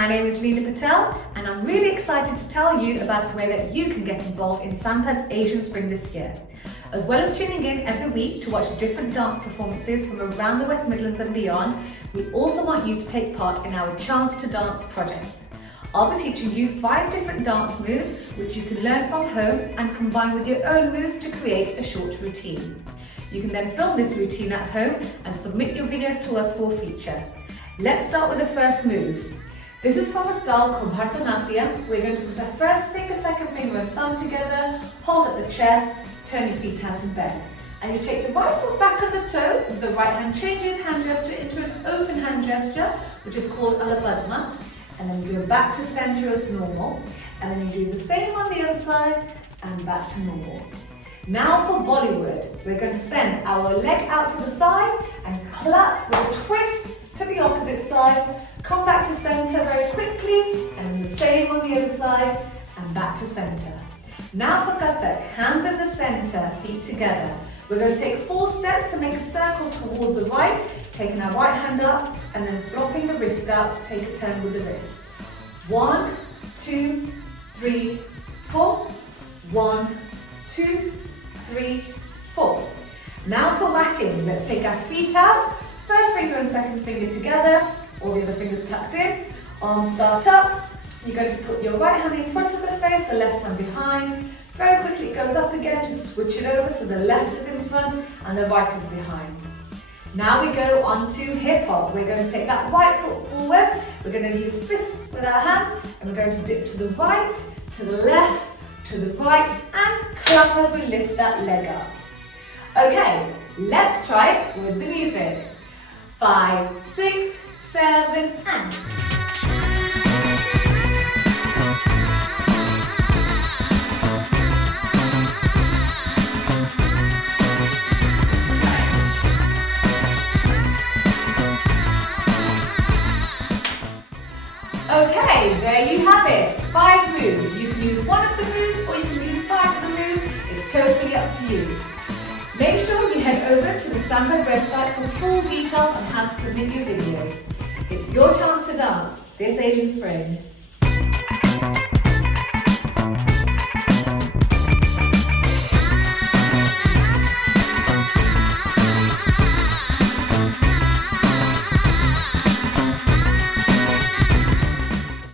My name is Leena Patel and I'm really excited to tell you about a way that you can get involved in Sanpad's Asian Spring this year. As well as tuning in every week to watch different dance performances from around the West Midlands and beyond, we also want you to take part in our Chance to Dance project. I'll be teaching you 5 different dance moves which you can learn from home and combine with your own moves to create a short routine. You can then film this routine at home and submit your videos to us for feature. Let's start with the first move. This is from a style called Bharatanatyam. We're going to put our first finger, second finger and thumb together, hold at the chest, turn your feet out and bend. And you take the right foot back on the toe, the right hand changes hand gesture into an open hand gesture, which is called Alapadma. And then you go back to center as normal. And then you do the same on the other side and back to normal. Now for Bollywood, we're going to send our leg out to the side and clap with a twist to the opposite side, come back to center very quickly, and the same on the other side, and back to center. Now for Kathak, hands in the center, feet together. We're going to take 4 steps to make a circle towards the right, taking our right hand up, and then flopping the wrist out to take a turn with the wrist. 1, 2, 3, 4. 1, 2, 3, 4. Now for whacking, let's take our feet out, first finger and second finger together, all the other fingers tucked in, arms start up. You're going to put your right hand in front of the face, the left hand behind. Very quickly it goes up again to switch it over so the left is in front and the right is behind. Now we go on to hip hop. We're going to take that right foot forward, we're going to use fists with our hands and we're going to dip to the right, to the left, to the right and clap as we lift that leg up. Okay, let's try it with the music. 5, 6, 7 and... Okay, there you have it. 5 moves. You can use one of the moves or you can use 5 of the moves. It's totally up to you. Make sure you head over to the Sanpad website for full details on how to submit your videos. It's your chance to dance this Asian Spring.